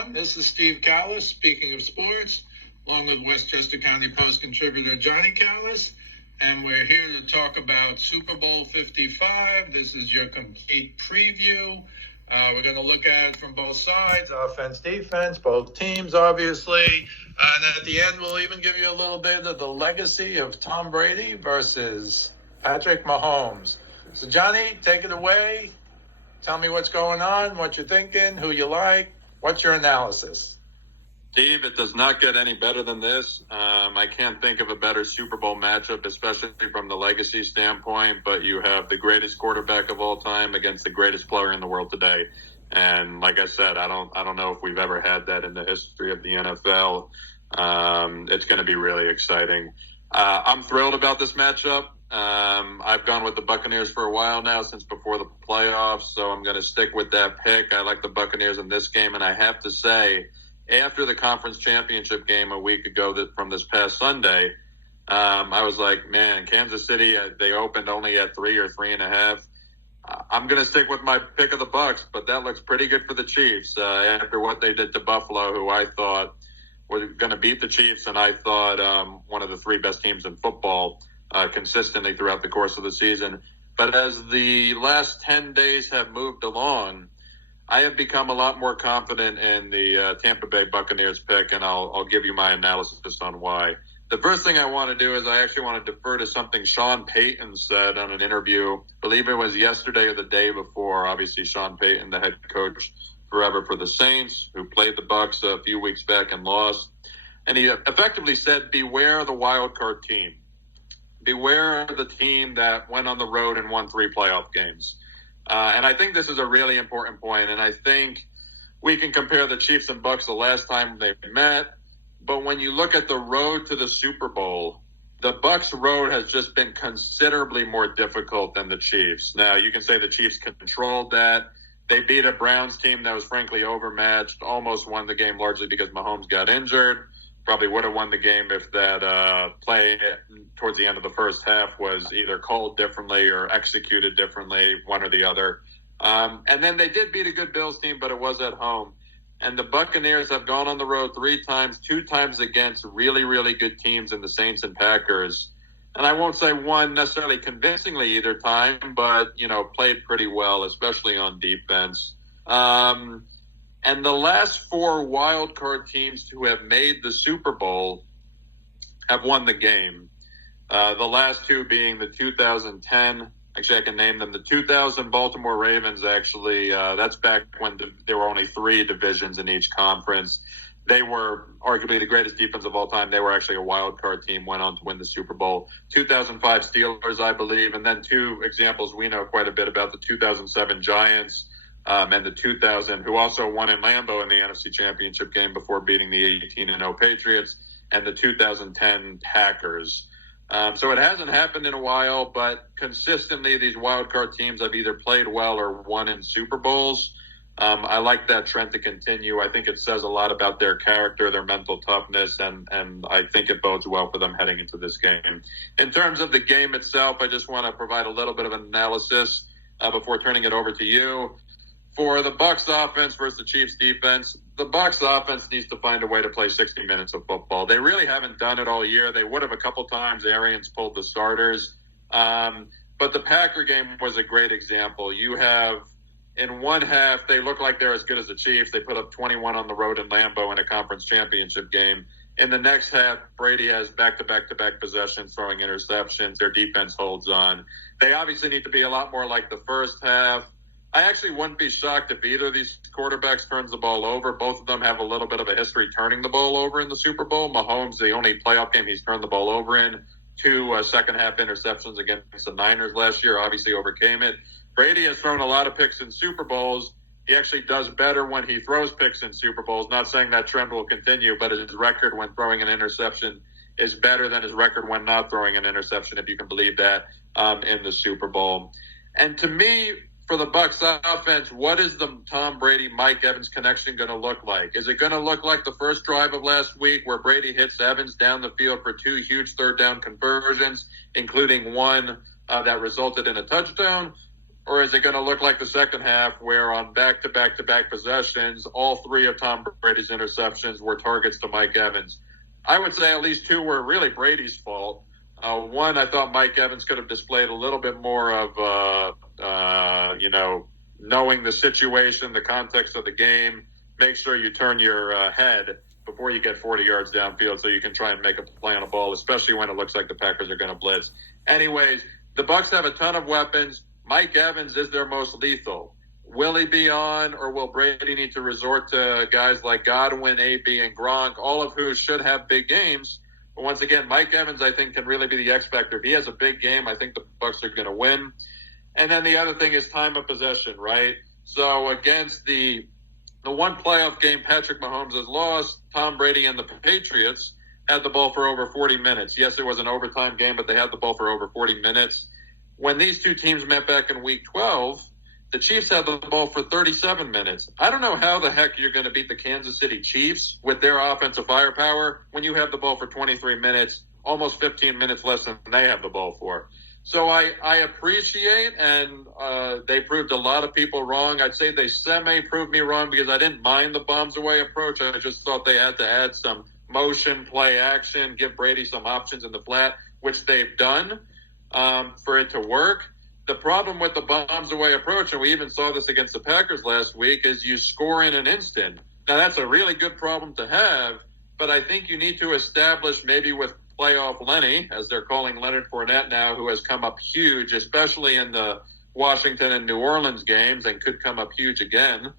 everyone. This is Steve Kallas, speaking of sports, along with Westchester County Post contributor Johnnie Kallas. And we're here to talk about Super Bowl 55. This is your complete preview. We're going to look at it from both sides, offense, defense, both teams, obviously. And at the end, we'll even give you a little bit of the legacy of Tom Brady versus Patrick Mahomes. So, Johnny, take it away. Tell me what's going on, what you're thinking, who you like. What's your analysis? Steve, it does not get any better than this. I can't think of a better Super Bowl matchup, especially from the legacy standpoint, but you have the greatest quarterback of all time against the greatest player in the world today. And like I said, I don't know if we've ever had that in the history of the NFL. It's going to be really exciting. I'm thrilled about this matchup. I've gone with the Buccaneers for a while now, since before the playoffs, so I'm going to stick with that pick. I like the Buccaneers in this game, and I have to say, after the conference championship game a week ago from this past Sunday, I was like, man, Kansas City, they opened only at 3 or 3.5. I'm going to stick with my pick of the Bucs, but that looks pretty good for the Chiefs after what they did to Buffalo, who I thought were going to beat the Chiefs, and I thought one of the 3 best teams in football consistently throughout the course of the season. But as the last 10 days have moved along, I have become a lot more confident in the Tampa Bay Buccaneers pick, and I'll give you my analysis on why. The first thing I want to do is I actually want to defer to something Sean Payton said on an interview. I believe it was yesterday or the day before. Obviously, Sean Payton, the head coach forever for the Saints, who played the Bucs a few weeks back and lost. And he effectively said, beware the wild card team. Beware the team that went on the road and won 3 playoff games. And I think this is a really important point, and I think we can compare the Chiefs and Bucs the last time they met, but when you look at the road to the Super Bowl, the Bucs road has just been considerably more difficult than the Chiefs. Now, you can say the Chiefs controlled that. They beat a Browns team that was frankly overmatched, almost won the game largely because Mahomes got injured. Probably would have won the game if that play towards the end of the first half was either called differently or executed differently, one or the other. And then they did beat a good Bills team, but it was at home. And the Buccaneers have gone on the road 3 times, 2 times against really, really good teams in the Saints and Packers. And I won't say won necessarily convincingly either time, but, played pretty well, especially on defense. And the last 4 wild card teams who have made the Super Bowl have won the game. The last 2 being the 2010, actually I can name them, the 2000 Baltimore Ravens, actually. That's back when there were only 3 divisions in each conference. They were arguably the greatest defense of all time. They were actually a wild card team, went on to win the Super Bowl. 2005 Steelers, I believe, and then 2 examples we know quite a bit about, the 2007 Giants, and the 2000, who also won in Lambeau in the NFC Championship game before beating the 18-0 Patriots, and the 2010 Packers. So it hasn't happened in a while, but consistently these wildcard teams have either played well or won in Super Bowls. I like that trend to continue. I think it says a lot about their character, their mental toughness, and I think it bodes well for them heading into this game. In terms of the game itself, I just want to provide a little bit of an analysis before turning it over to you. For the Bucs offense versus the Chiefs defense, the Bucs offense needs to find a way to play 60 minutes of football. They really haven't done it all year. They would have a couple times. Arians pulled the starters. But the Packer game was a great example. You have, in one half, they look like they're as good as the Chiefs. They put up 21 on the road in Lambeau in a conference championship game. In the next half, Brady has back-to-back-to-back possessions, throwing interceptions. Their defense holds on. They obviously need to be a lot more like the first half. I actually wouldn't be shocked if either of these quarterbacks turns the ball over. Both of them have a little bit of a history turning the ball over in the Super Bowl. Mahomes, the only playoff game he's turned the ball over in. 2 second-half interceptions against the Niners last year, obviously overcame it. Brady has thrown a lot of picks in Super Bowls. He actually does better when he throws picks in Super Bowls. Not saying that trend will continue, but his record when throwing an interception is better than his record when not throwing an interception, if you can believe that, in the Super Bowl. And to me, for the Bucs offense, what is the Tom Brady-Mike Evans connection going to look like? Is it going to look like the first drive of last week where Brady hits Evans down the field for 2 huge third down conversions, including one that resulted in a touchdown? Or is it going to look like the second half where on back-to-back-to-back possessions, all three of Tom Brady's interceptions were targets to Mike Evans? I would say at least two were really Brady's fault. One, I thought Mike Evans could have displayed a little bit more of, knowing the situation, the context of the game. Make sure you turn your head before you get 40 yards downfield so you can try and make a play on a ball, especially when it looks like the Packers are going to blitz. Anyways, the Bucs have a ton of weapons. Mike Evans is their most lethal. Will he be on, or will Brady need to resort to guys like Godwin, AB, and Gronk, all of who should have big games? But once again, Mike Evans, I think, can really be the X factor. If he has a big game, I think the Bucs are going to win. And then the other thing is time of possession, right? So against the one playoff game Patrick Mahomes has lost, Tom Brady and the Patriots had the ball for over 40 minutes. Yes, it was an overtime game, but they had the ball for over 40 minutes. When these two teams met back in Week 12, the Chiefs had the ball for 37 minutes. I don't know how the heck you're going to beat the Kansas City Chiefs with their offensive firepower when you have the ball for 23 minutes, almost 15 minutes less than they have the ball for. So I appreciate, and they proved a lot of people wrong. I'd say they semi-proved me wrong because I didn't mind the bombs away approach. I just thought they had to add some motion, play action, give Brady some options in the flat, which they've done for it to work. The problem with the bombs away approach, and we even saw this against the Packers last week, is you score in an instant. Now, that's a really good problem to have, but I think you need to establish maybe with playoff Lenny, as they're calling Leonard Fournette now, who has come up huge, especially in the Washington and New Orleans games, and could come up huge again.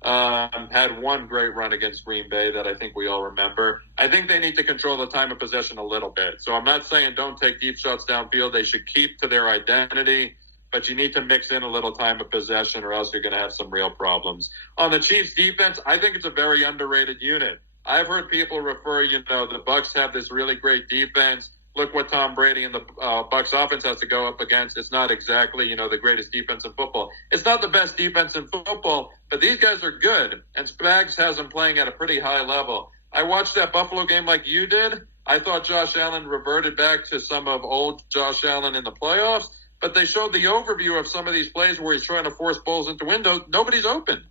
Had one great run against Green Bay that I think we all remember. I think they need to control the time of possession a little bit. So I'm not saying don't take deep shots downfield. They should keep to their identity, but you need to mix in a little time of possession or else you're going to have some real problems. On the Chiefs defense, I think it's a very underrated unit. I've heard people refer, the Bucs have this really great defense. Look what Tom Brady and the Bucs offense has to go up against. It's not exactly, the greatest defense in football. It's not the best defense in football, but these guys are good, and Spags has them playing at a pretty high level. I watched that Buffalo game like you did. I thought Josh Allen reverted back to some of old Josh Allen in the playoffs, but they showed the overview of some of these plays where he's trying to force balls into windows. Nobody's open.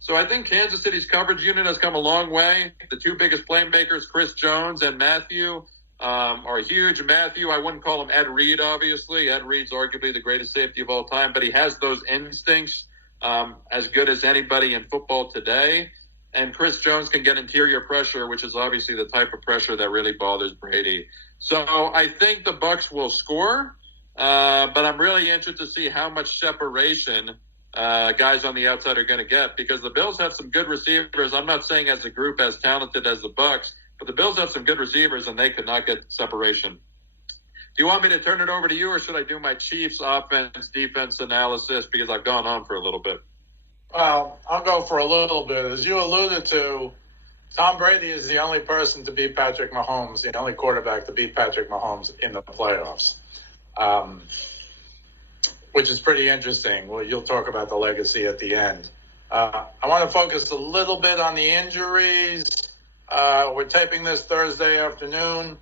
So I think Kansas City's coverage unit has come a long way. The two biggest playmakers, Chris Jones and Matthew, are huge. Matthew, I wouldn't call him Ed Reed, obviously. Ed Reed's arguably the greatest safety of all time, but he has those instincts as good as anybody in football today. And Chris Jones can get interior pressure, which is obviously the type of pressure that really bothers Brady. So I think the Bucs will score, but I'm really interested to see how much separation guys on the outside are going to get, because the Bills have some good receivers. I'm not saying as a group as talented as the Bucs, but the Bills have some good receivers, and they could not get separation. Do you want me to turn it over to you, or should I do my Chiefs offense-defense analysis, because I've gone on for a little bit? Well, I'll go for a little bit. As you alluded to, Tom Brady is the only person to beat Patrick Mahomes, the only quarterback to beat Patrick Mahomes in the playoffs, which is pretty interesting. Well, you'll talk about the legacy at the end. I want to focus a little bit on the injuries. We're taping this Thursday afternoon.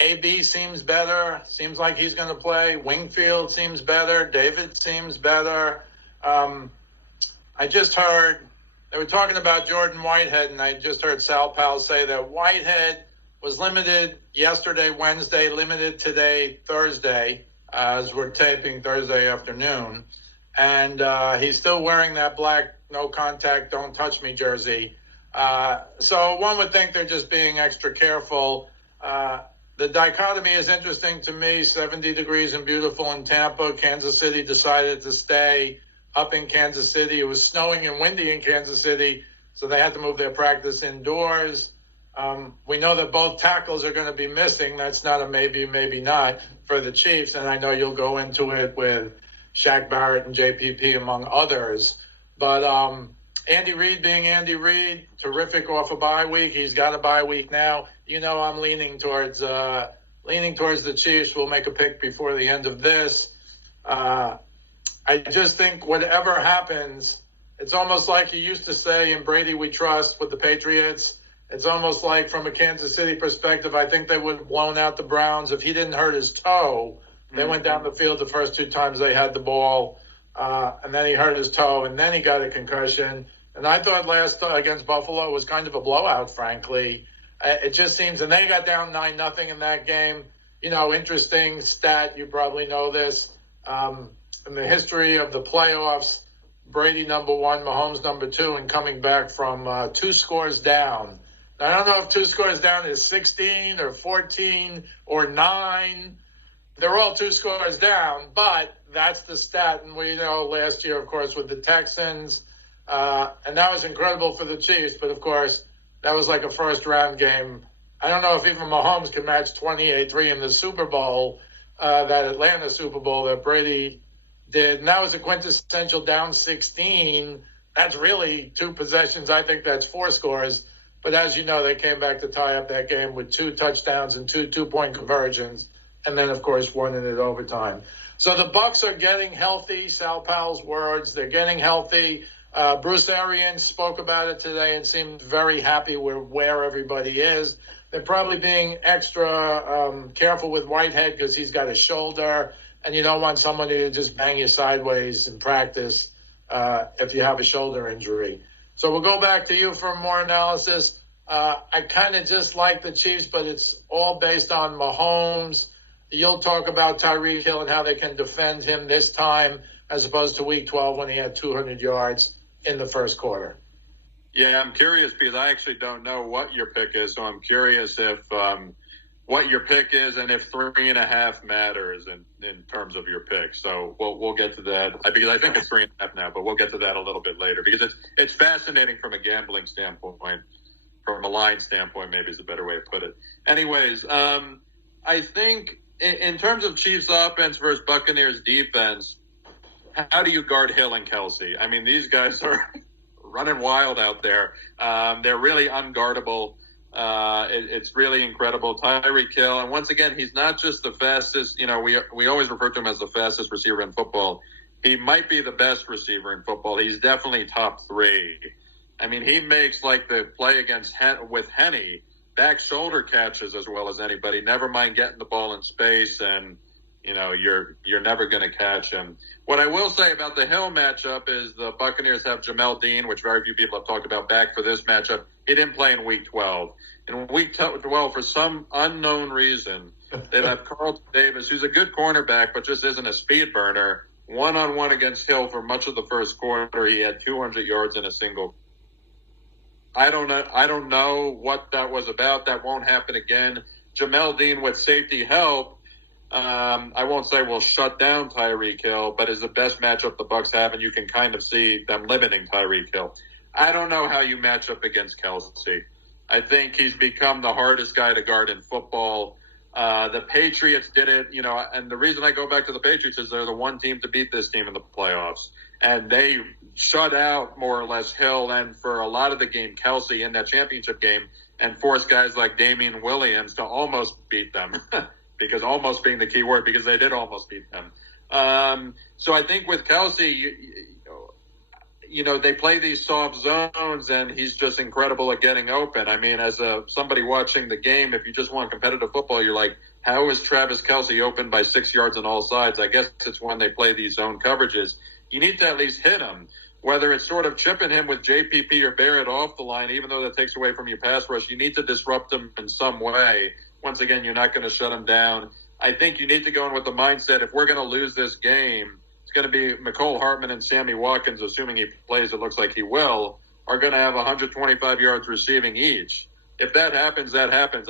AB seems better. Seems like he's going to play. Wingfield seems better. David seems better. I just heard they were talking about Jordan Whitehead, and I just heard Sal Powell say that Whitehead was limited yesterday, Wednesday, limited today, Thursday, as we're taping Thursday afternoon. And he's still wearing that black no contact, don't touch me jersey. So one would think they're just being extra careful. The dichotomy is interesting to me. 70 degrees and beautiful in Tampa. Kansas City decided to stay up in Kansas City. It was snowing and windy in Kansas City, so they had to move their practice indoors. We know that both tackles are going to be missing. That's not a maybe, maybe not for the Chiefs, and I know you'll go into it with Shaq Barrett and JPP among others. But Andy Reid being Andy Reid, terrific off a bye week. He's got a bye week now. I'm leaning towards the Chiefs. We'll make a pick before the end of this. I just think whatever happens, it's almost like you used to say in Brady We Trust with the Patriots. It's almost like from a Kansas City perspective, I think they would have blown out the Browns if he didn't hurt his toe. They went down the field the first 2 times they had the ball, and then he hurt his toe, and then he got a concussion. And I thought last against Buffalo was kind of a blowout, frankly. It just seems, and they got down 9-0 in that game. Interesting stat, you probably know this. In the history of the playoffs, Brady number 1, Mahomes number 2, and coming back from 2 scores down. Now, I don't know if 2 scores down is 16 or 14 or 9. They're all 2 scores down, but that's the stat. And we know last year, of course, with the Texans, and that was incredible for the Chiefs. But, of course, that was like a first-round game. I don't know if even Mahomes can match 28-3 in the Super Bowl, that Atlanta Super Bowl that Brady did. And that was a quintessential down 16. That's really 2 possessions. I think that's 4 scores. But as you know, they came back to tie up that game with 2 touchdowns and 2 two-point conversions. And then, of course, won in it overtime. So the Bucs are getting healthy. Sal Powell's words, they're getting healthy. Bruce Arians spoke about it today and seemed very happy with where everybody is. They're probably being extra careful with Whitehead because he's got a shoulder, and you don't want somebody to just bang you sideways in practice if you have a shoulder injury. So we'll go back to you for more analysis. I kind of just like the Chiefs, but it's all based on Mahomes. You'll talk about Tyreek Hill and how they can defend him this time as opposed to Week 12 when he had 200 yards in the first quarter. Yeah, I'm curious because I actually don't know what your pick is, so I'm curious if what your pick is and if 3.5 matters in terms of your pick. So we'll get to that because I think it's 3.5 now, but we'll get to that a little bit later because it's fascinating from a gambling standpoint, from a line standpoint, maybe is a better way to put it. Anyways, I think in terms of Chiefs offense versus Buccaneers defense, how do you guard Hill and Kelsey? I mean, these guys are running wild out there. They're really unguardable. It's really incredible. Tyreek Hill, and once again, he's not just the fastest. We always refer to him as the fastest receiver in football. He might be the best receiver in football. He's definitely top 3. I mean, he makes like the play against with Henne, back shoulder catches as well as anybody. Never mind getting the ball in space, and you're never going to catch him. What I will say about the Hill matchup is the Buccaneers have Jamel Dean, which very few people have talked about, back for this matchup. He didn't play in Week 12. In Week 12, for some unknown reason, they have Carlton Davis, who's a good cornerback, but just isn't a speed burner. 1-on-1 against Hill for much of the first quarter. He had 200 yards in a single. I don't know what that was about. That won't happen again. Jamel Dean with safety help, I won't say will shut down Tyreek Hill, but is the best matchup the Bucs have, and you can kind of see them limiting Tyreek Hill. I don't know how you match up against Kelsey. I think he's become the hardest guy to guard in football. The Patriots did it, and the reason I go back to the Patriots is they're the one team to beat this team in the playoffs. And they shut out more or less Hill and for a lot of the game Kelsey in that championship game and forced guys like Damian Williams to almost beat them because almost being the key word because they did almost beat them. So I think with Kelsey, they play these soft zones and he's just incredible at getting open. I mean, as somebody watching the game, if you just want competitive football, you're like, how is Travis Kelsey open by 6 yards on all sides? I guess it's when they play these zone coverages. You need to at least hit him, whether it's sort of chipping him with JPP or Barrett off the line, even though that takes away from your pass rush. You need to disrupt him in some way. Once again, you're not going to shut him down. I think you need to go in with the mindset, if we're going to lose this game, it's going to be Mecole Hardman and Sammy Watkins, assuming he plays, it looks like he will, are going to have 125 yards receiving each. If that happens, that happens.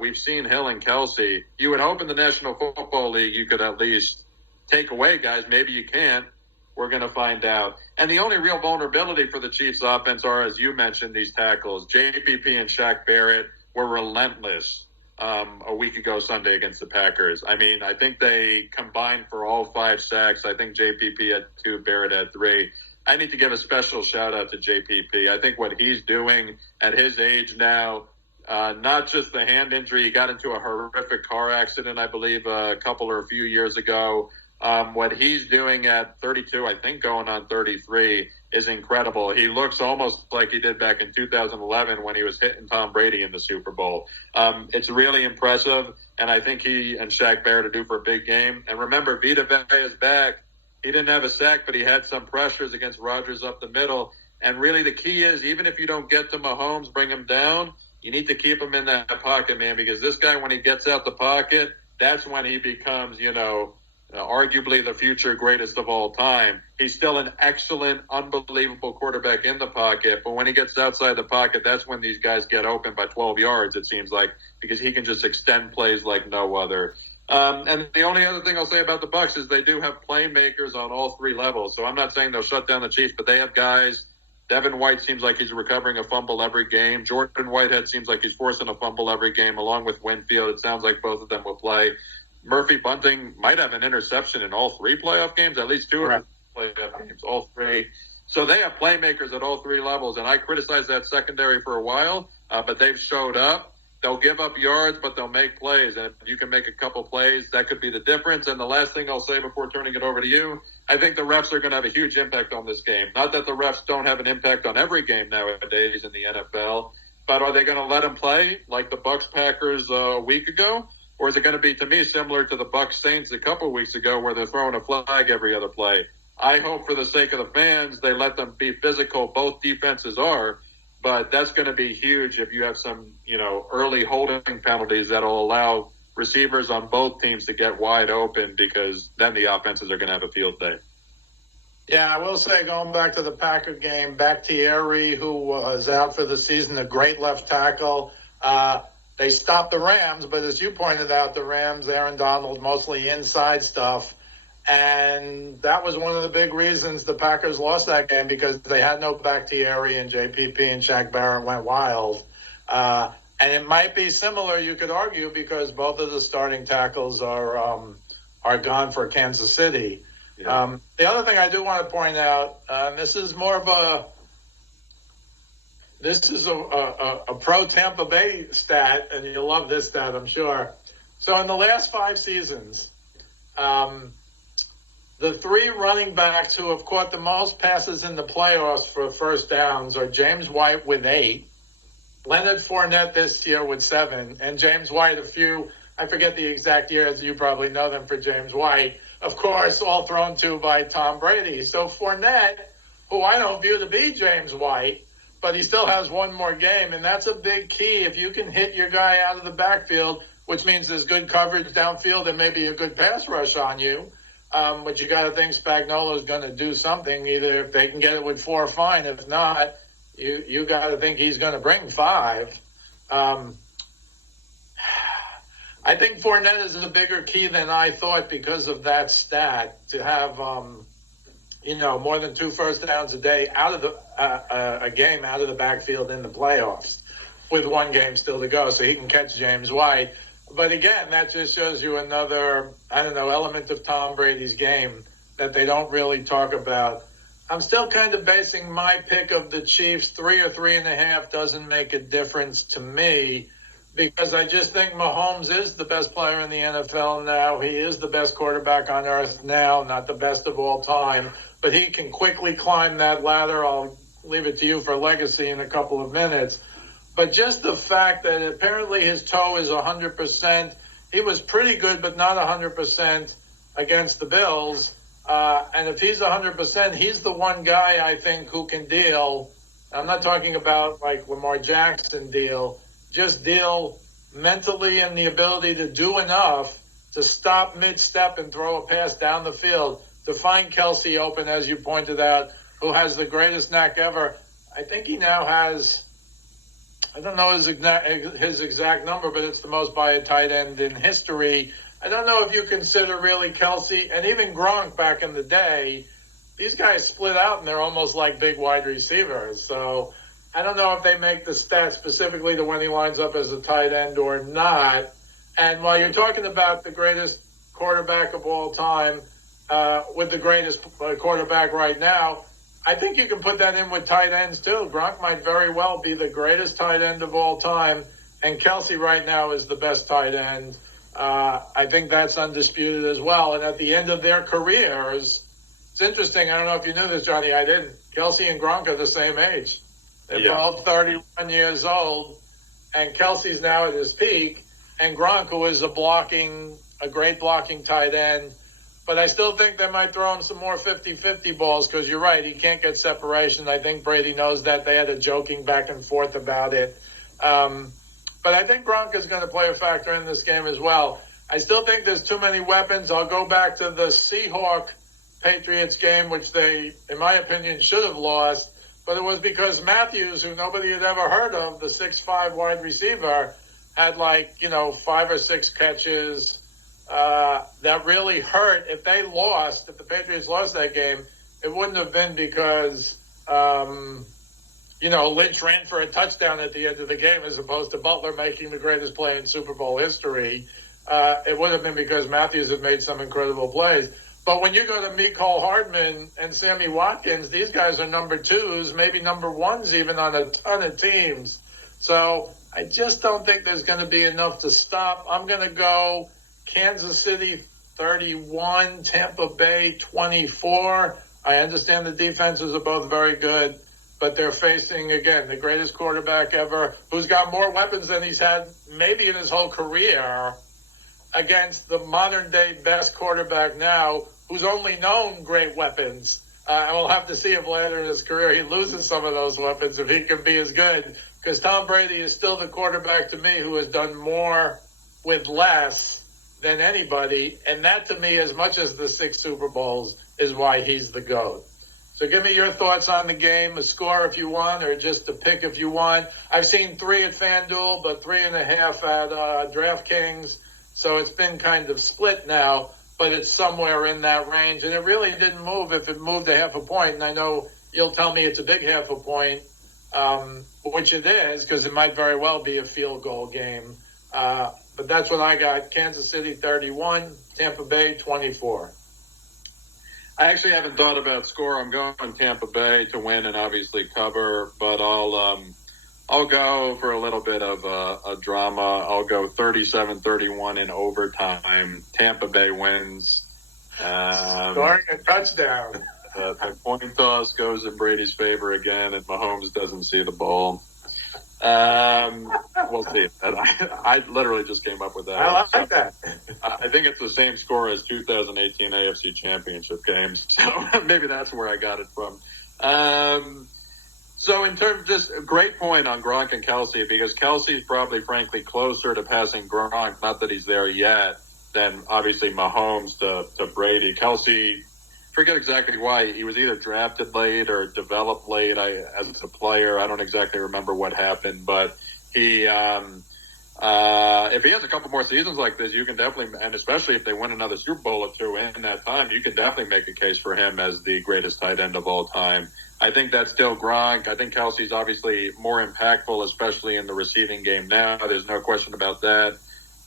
We've seen Hill and Kelsey. You would hope in the National Football League you could at least take away guys. Maybe you can't. We're going to find out. And the only real vulnerability for the Chiefs offense are, as you mentioned, these tackles. JPP and Shaq Barrett were relentless a week ago Sunday against the Packers. I mean, I think they combined for all 5 sacks. I think JPP had 2, Barrett had 3. I need to give a special shout-out to JPP. I think what he's doing at his age now, not just the hand injury, he got into a horrific car accident, I believe, a few years ago. What he's doing at 32, I think going on 33, is incredible. He looks almost like he did back in 2011 when he was hitting Tom Brady in the Super Bowl. It's really impressive. And I think he and Shaq Barrett are due for a big game. And remember, Vita Vea is back. He didn't have a sack, but he had some pressures against Rodgers up the middle. And really the key is, even if you don't get to Mahomes, bring him down, you need to keep him in that pocket, man, because this guy, when he gets out the pocket, that's when he becomes, arguably the future greatest of all time. He's still an excellent, unbelievable quarterback in the pocket, but when he gets outside the pocket, that's when these guys get open by 12 yards, it seems like, because he can just extend plays like no other. And the only other thing I'll say about the Bucs is they do have playmakers on all three levels. So I'm not saying they'll shut down the Chiefs, but they have guys. Devin White seems like he's recovering a fumble every game. Jordan Whitehead seems like he's forcing a fumble every game, along with Winfield. It sounds like both of them will play. Murphy Bunting might have an interception in all three playoff games, at least two of the playoff games, all three. So they have playmakers at all three levels, and I criticized that secondary for a while, but they've showed up. They'll give up yards, but they'll make plays. And if you can make a couple plays, that could be the difference. And the last thing I'll say before turning it over to you, I think the refs are going to have a huge impact on this game. Not that the refs don't have an impact on every game nowadays in the NFL, but are they going to let them play like the Bucs-Packers a week ago? Or is it going to be, to me, similar to the Bucs-Saints a couple of weeks ago where they're throwing a flag every other play? I hope for the sake of the fans, they let them be physical. Both defenses are. But that's going to be huge if you have some, early holding penalties that'll allow receivers on both teams to get wide open, because then the offenses are going to have a field day. Yeah, I will say, going back to the Packer game, Bakhtiari, who was out for the season, a great left tackle. They stopped the Rams, but as you pointed out, the Rams, Aaron Donald, mostly inside stuff. And that was one of the big reasons the Packers lost that game, because they had no Bakhtiari, and JPP and Shaq Barrett went wild. And it might be similar, you could argue, because both of the starting tackles are gone for Kansas City. Yeah. The other thing I do want to point out, this is a pro Tampa Bay stat, and you'll love this stat, I'm sure. So in the last 5 seasons, the 3 running backs who have caught the most passes in the playoffs for first downs are James White with 8, Leonard Fournette this year with 7, and James White I forget the exact years, you probably know them for James White, of course, all thrown to by Tom Brady. So Fournette, who I don't view to be James White, but he still has one more game, and that's a big key. If you can hit your guy out of the backfield, which means there's good coverage downfield and maybe a good pass rush on you, but you got to think Spagnuolo is going to do something. Either if they can get it with 4, fine. If not, you got to think he's going to bring 5. I think Fournette is a bigger key than I thought because of that stat, to have more than 2 first downs a day out of a game out of the backfield in the playoffs, with 1 game still to go, so he can catch James White. But again, that just shows you another, element of Tom Brady's game that they don't really talk about. I'm still kind of basing my pick of the Chiefs. 3 or 3.5 doesn't make a difference to me, because I just think Mahomes is the best player in the NFL now. He is the best quarterback on earth now, not the best of all time, but he can quickly climb that ladder. I'll leave it to you for legacy in a couple of minutes. But just the fact that apparently his toe is 100%, he was pretty good, but not 100% against the Bills. And if he's 100%, he's the one guy I think who can deal. I'm not talking about like Lamar Jackson deal, just deal mentally and the ability to do enough to stop mid-step and throw a pass down the field, to find Kelsey open, as you pointed out, who has the greatest knack ever. I think he now has, I don't know his exact number, but it's the most by a tight end in history. I don't know if you consider really Kelsey and even Gronk back in the day. These guys split out and they're almost like big wide receivers. So I don't know if they make the stats specifically to when he lines up as a tight end or not. And while you're talking about the greatest quarterback of all time, with the greatest quarterback right now, I think you can put that in with tight ends too. Gronk might very well be the greatest tight end of all time, and Kelsey right now is the best tight end. I think that's undisputed as well. And at the end of their careers, it's interesting. I don't know if you knew this, Johnny. I didn't. Kelsey and Gronk are the same age. They're both 31 years old, and Kelsey's now at his peak. and Gronk, who is a great blocking tight end. But I still think they might throw him some more 50-50 balls because you're right, he can't get separation. I think Brady knows that. They had a joking back and forth about it. But I think Gronk is going to play a factor in this game as well. I still think there's too many weapons. I'll go back to the Seahawks-Patriots game, which they, in my opinion, should have lost. But it was because Matthews, who nobody had ever heard of, the 6'5" wide receiver, had 5 or 6 catches that really hurt. If the Patriots lost that game, it wouldn't have been because, Lynch ran for a touchdown at the end of the game as opposed to Butler making the greatest play in Super Bowl history. It would have been because Matthews had made some incredible plays. But when you go to Mecole Hardman and Sammy Watkins, these guys are number 2s, maybe number 1s even on a ton of teams. So I just don't think there's going to be enough to stop. I'm going to go Kansas City 31, Tampa Bay 24. I understand the defenses are both very good, but they're facing, again, the greatest quarterback ever, who's got more weapons than he's had maybe in his whole career, against the modern-day best quarterback now, who's only known great weapons. And we'll have to see if later in his career he loses some of those weapons, if he can be as good. Because Tom Brady is still the quarterback to me who has done more with less than anybody. And that, to me, as much as the 6 Super Bowls, is why he's the GOAT. So give me your thoughts on the game, a score if you want, or just a pick if you want. I've seen 3 at FanDuel, but 3.5 at DraftKings. So it's been kind of split now, but it's somewhere in that range. And it really didn't move if it moved a half a point. And I know you'll tell me it's a big half a point, which it is, because it might very well be a field goal game. But that's what I got. Kansas City 31, Tampa Bay 24. I actually haven't thought about score. I'm going Tampa Bay to win and obviously cover, but I'll go for a little bit of a drama. I'll go 37-31 in overtime. Tampa Bay wins. Scoring a touchdown. The coin toss goes in Brady's favor again, and Mahomes doesn't see the ball. We'll see. I literally just came up with that. I like that. I think it's the same score as 2018 AFC Championship games, so maybe that's where I got it from. So in terms, just a great point on Gronk and Kelsey, because Kelsey's probably, frankly, closer to passing Gronk, not that he's there yet, than obviously Mahomes to Brady. Kelsey, forget exactly why. He was either drafted late or developed late as a player. I don't exactly remember what happened, but he, if he has a couple more seasons like this, you can definitely, and especially if they win another Super Bowl or 2 in that time, you can definitely make a case for him as the greatest tight end of all time. I think that's still Gronk. I think Kelsey's obviously more impactful, especially in the receiving game now. There's no question about that.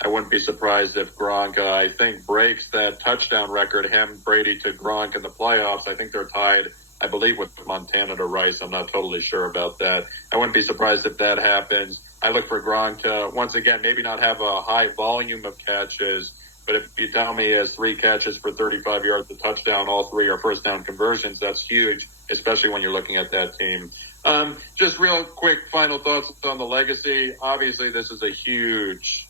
I wouldn't be surprised if Gronk, I think, breaks that touchdown record, Brady to Gronk in the playoffs. I think they're tied, I believe, with Montana to Rice. I'm not totally sure about that. I wouldn't be surprised if that happens. I look for Gronk to, once again, maybe not have a high volume of catches, but if you tell me he has 3 catches for 35 yards, a touchdown, all 3 are first down conversions, that's huge, especially when you're looking at that team. Just real quick final thoughts on the legacy. Obviously, this is a huge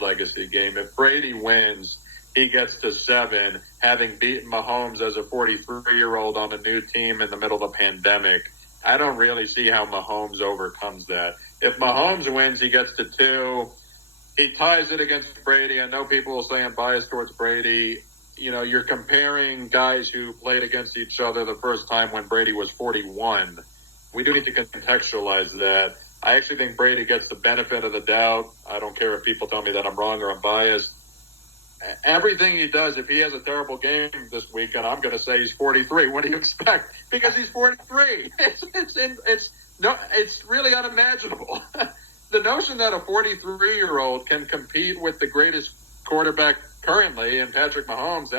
legacy game. If Brady wins, he gets to 7, having beaten Mahomes as a 43-year-old on a new team in the middle of a pandemic. I don't really see how Mahomes overcomes that. If Mahomes wins, he gets to 2. He ties it against Brady. I know people will say I'm biased towards Brady. You know, you're comparing guys who played against each other the first time when Brady was 41. We do need to contextualize that. I actually think Brady gets the benefit of the doubt. I don't care if people tell me that I'm wrong or I'm biased. Everything he does, if he has a terrible game this weekend, I'm going to say he's 43. What do you expect? Because he's 43. It's really unimaginable. The notion that a 43-year-old can compete with the greatest quarterback currently in Patrick Mahomes,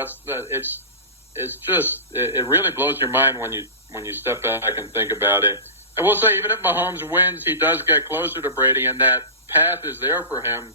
it really blows your mind when you step back and think about it. I will say, even if Mahomes wins, he does get closer to Brady, and that path is there for him.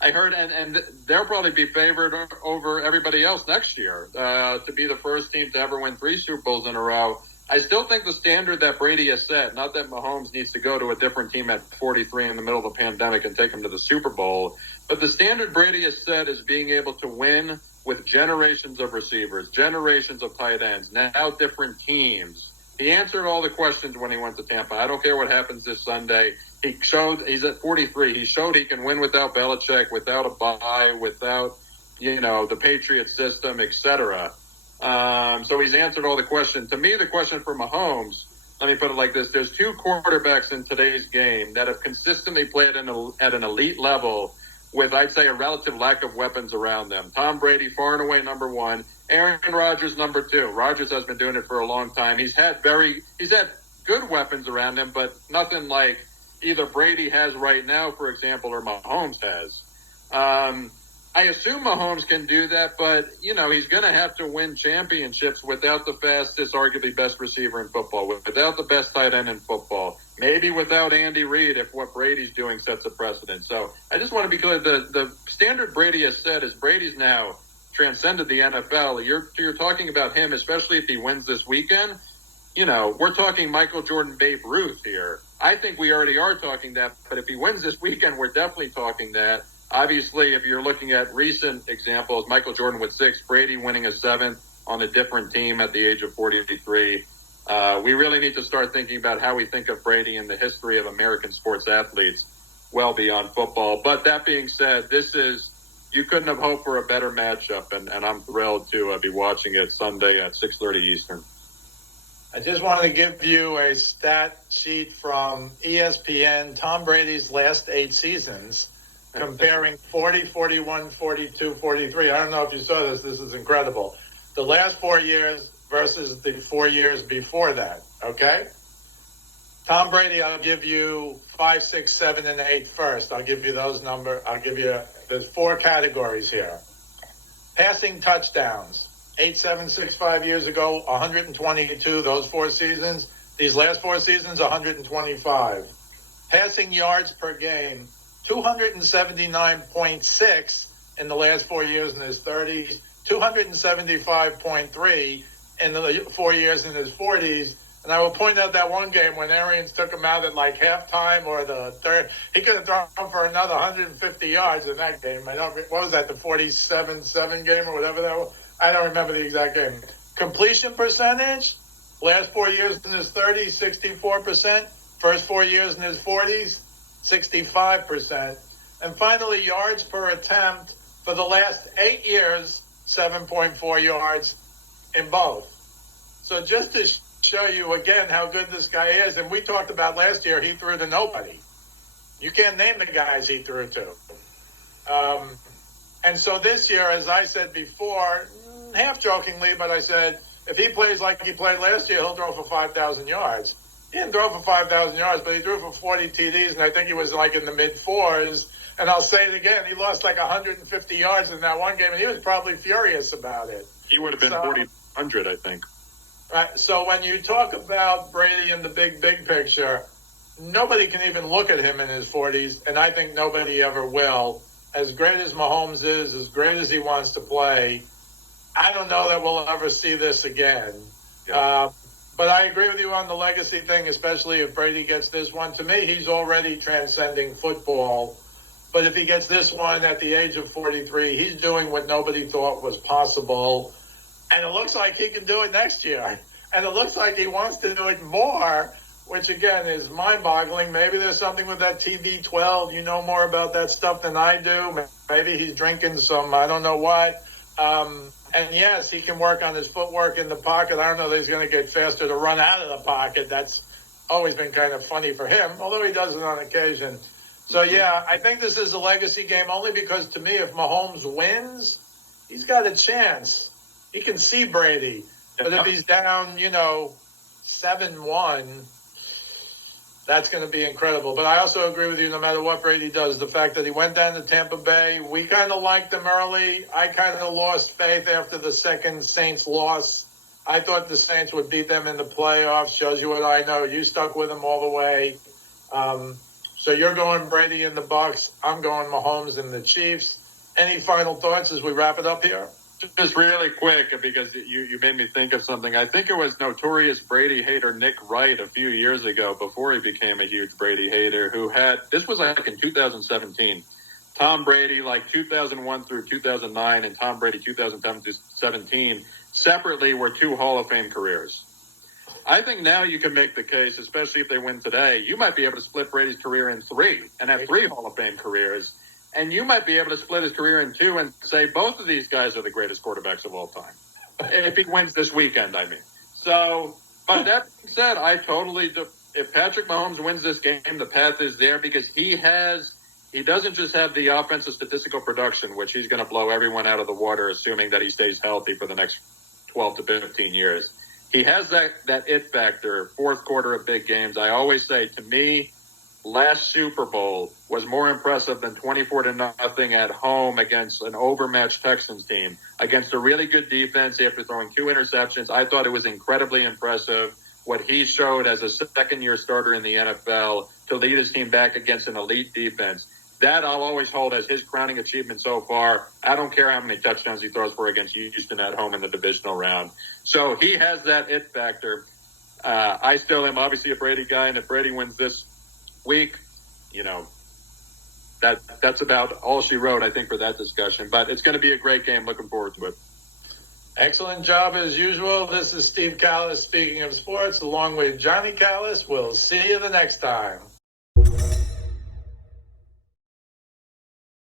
I heard, and they'll probably be favored over everybody else next year to be the first team to ever win 3 Super Bowls in a row. I still think the standard that Brady has set, not that Mahomes needs to go to a different team at 43 in the middle of a pandemic and take him to the Super Bowl, but the standard Brady has set is being able to win with generations of receivers, generations of tight ends, now different teams. He answered all the questions when he went to Tampa. I don't care what happens this Sunday. He's at 43. He showed he can win without Belichick, without a bye, without, the Patriot system, etc. So he's answered all the questions. To me, the question for Mahomes, let me put it like this. There's two quarterbacks in today's game that have consistently played at an elite level with, I'd say, a relative lack of weapons around them. Tom Brady, far and away, number one. Aaron Rodgers, number two. Rodgers has been doing it for a long time. He's had good weapons around him, but nothing like either Brady has right now, for example, or Mahomes has. I assume Mahomes can do that, but, he's going to have to win championships without the fastest, arguably best receiver in football, without the best tight end in football, maybe without Andy Reid if what Brady's doing sets a precedent. So I just want to be clear. The standard Brady has set is Brady's now transcended the NFL. You're talking about him, especially if he wins this weekend. We're talking Michael Jordan, Babe Ruth here. I think we already are talking that, but if he wins this weekend, we're definitely talking that. Obviously, if you're looking at recent examples, Michael Jordan with 6, Brady winning a 7th on a different team at the age of 43. We really need to start thinking about how we think of Brady in the history of American sports athletes well beyond football. But that being said, you couldn't have hoped for a better matchup, and I'm thrilled to be watching it Sunday at 6:30 Eastern. I just wanted to give you a stat sheet from ESPN, Tom Brady's last 8 seasons, comparing 40, 41, 42, 43. I don't know if you saw this. This is incredible. The last 4 years versus the 4 years before that, okay? Tom Brady, I'll give you 5, 6, 7, and 8 first. I'll give you those numbers. There's 4 categories here. Passing touchdowns. 8, 7, 6, 5 years ago, 122, those 4 seasons. These last 4 seasons, 125. Passing yards per game, 279.6 in the last 4 years in his 30s, 275.3 in the 4 years in his 40s. And I will point out that one game when Arians took him out at like halftime or the third, he could have thrown for another 150 yards in that game. What was that, the 47-7 game or whatever that was? I don't remember the exact game. Completion percentage, last 4 years in his 30s, 64%. First 4 years in his 40s, 65%. And finally, yards per attempt for the last 8 years, 7.4 yards in both. So just to show you again how good this guy is, and we talked about last year, he threw to nobody. You can't name the guys he threw to. And so this year, as I said before, half jokingly, but I said, if he plays like he played last year, he'll throw for 5,000 yards. He didn't throw for 5,000 yards, but he threw for 40 TDs, and I think he was like in the mid-4s. And I'll say it again, he lost like 150 yards in that one game, and he was probably furious about it. He would have been 4,100, I think. Right. So when you talk about Brady in the big picture, nobody can even look at him in his 40s, and I think nobody ever will. As great as Mahomes is, as great as he wants to play, I don't know that we'll ever see this again. Yeah. But I agree with you on the legacy thing, especially if Brady gets this one. To me, he's already transcending football. But if he gets this one at the age of 43, he's doing what nobody thought was possible. And it looks like he can do it next year. And it looks like he wants to do it more, which, again, is mind-boggling. Maybe there's something with that TB12. You know more about that stuff than I do. Maybe he's drinking some, I don't know what. And, yes, he can work on his footwork in the pocket. I don't know that he's going to get faster to run out of the pocket. That's always been kind of funny for him, although he does it on occasion. So, yeah, I think this is a legacy game only because, to me, if Mahomes wins, he's got a chance. He can see Brady. But if he's down, 7-1, that's going to be incredible. But I also agree with you, no matter what Brady does, the fact that he went down to Tampa Bay, we kind of liked him early. I kind of lost faith after the second Saints loss. I thought the Saints would beat them in the playoffs. Shows you what I know. You stuck with them all the way. So you're going Brady in the Bucs. I'm going Mahomes and the Chiefs. Any final thoughts as we wrap it up here? Just really quick, because you made me think of something. I think it was notorious Brady hater Nick Wright a few years ago, before he became a huge Brady hater, who had, this was like in 2017, Tom Brady, like 2001 through 2009, and Tom Brady 2007 through 17, separately were 2 Hall of Fame careers. I think now you can make the case, especially if they win today, you might be able to split Brady's career in 3 and have 3 Hall of Fame careers. And you might be able to split his career in 2 and say both of these guys are the greatest quarterbacks of all time. If he wins this weekend, I mean. So, but that being said, if Patrick Mahomes wins this game, the path is there, because he doesn't just have the offensive statistical production, which he's going to blow everyone out of the water, assuming that he stays healthy for the next 12 to 15 years. He has that it factor, fourth quarter of big games. I always say, to me, last Super Bowl was more impressive than 24-0 at home against an overmatched Texans team, against a really good defense after throwing 2 interceptions. I thought it was incredibly impressive what he showed as a second-year starter in the NFL to lead his team back against an elite defense. That I'll always hold as his crowning achievement so far. I don't care how many touchdowns he throws for against Houston at home in the divisional round. So he has that it factor. I still am obviously a Brady guy, and if Brady wins this week, that's about all she wrote, I think, for that discussion. But it's going to be a great game. Looking forward to it. Excellent job as usual. This is Steve Kallas, speaking of sports, along with Johnnie Kallas. We'll see you the next time.